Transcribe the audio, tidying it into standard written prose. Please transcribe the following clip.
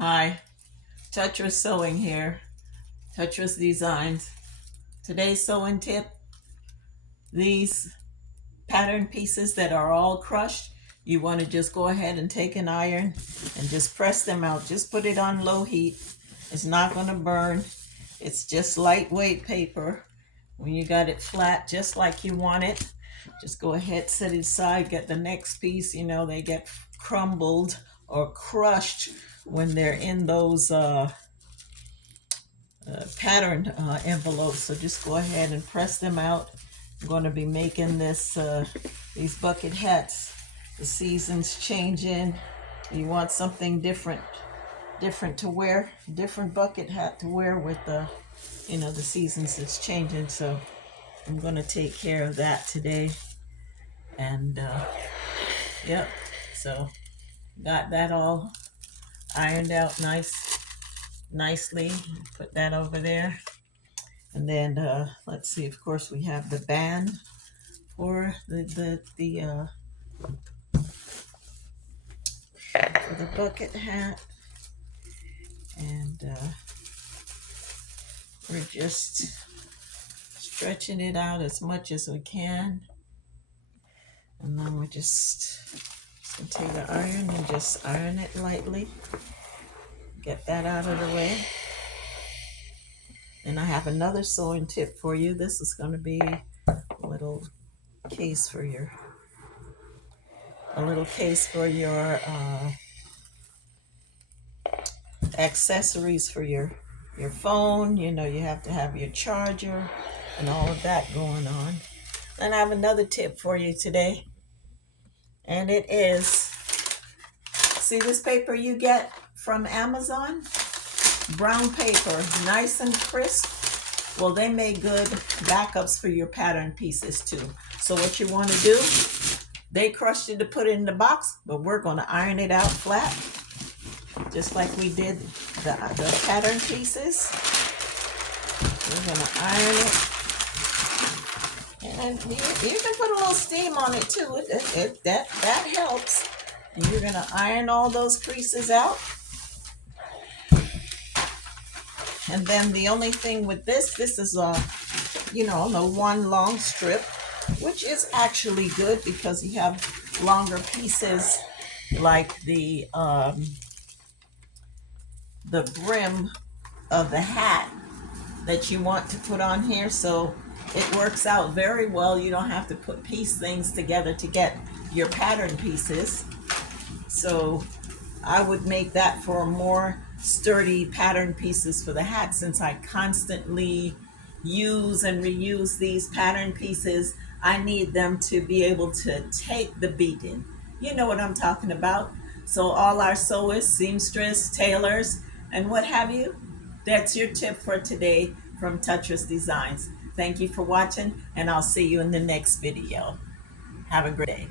Hi, Tutress Sewing here, Tutress Designs. Today's sewing tip, these pattern pieces that are all crushed, you want to just go ahead and take an iron and just press them out. Just put it on low heat. It's not going to burn. It's just lightweight paper. When you got it flat just like you want it, just go ahead, set it aside, get the next piece. You know, they get crumbled or crushed when they're in those pattern envelopes. So just go ahead and press them out. I'm going to be making these bucket hats. The season's changing. You want something different to wear, different bucket hat to wear with the seasons is changing. So I'm going to take care of that today. And yep, so got that all ironed out nicely. Put that over there. And then let's see, of course we have the band for for the bucket hat. And we're just stretching it out as much as we can. And then we're just gonna take the iron and just iron it lightly. Get that out of the way. And I have another sewing tip for you. This is going to be a little case for your accessories for your phone. You know, you have to have your charger and all of that going on. And I have another tip for you today. And it is, see this paper you get from Amazon? Brown paper, nice and crisp. Well, they make good backups for your pattern pieces too. So what you want to do, they crushed it to put it in the box, but we're going to iron it out flat, just like we did the pattern pieces. We're going to iron it. And you can put a little steam on it too. That helps. And you're going to iron all those creases out. And then the only thing with this is the one long strip, which is actually good because you have longer pieces like the brim of the hat that you want to put on here. So it works out very well. You don't have to piece things together to get your pattern pieces. So I would make that for more sturdy pattern pieces for the hat, since I constantly use and reuse these pattern pieces. I need them to be able to take the beating. You know what I'm talking about. So all our sewists, seamstress, tailors, and what have you, that's your tip for today from Tutress Designs. Thank you for watching, and I'll see you in the next video. Have a great day.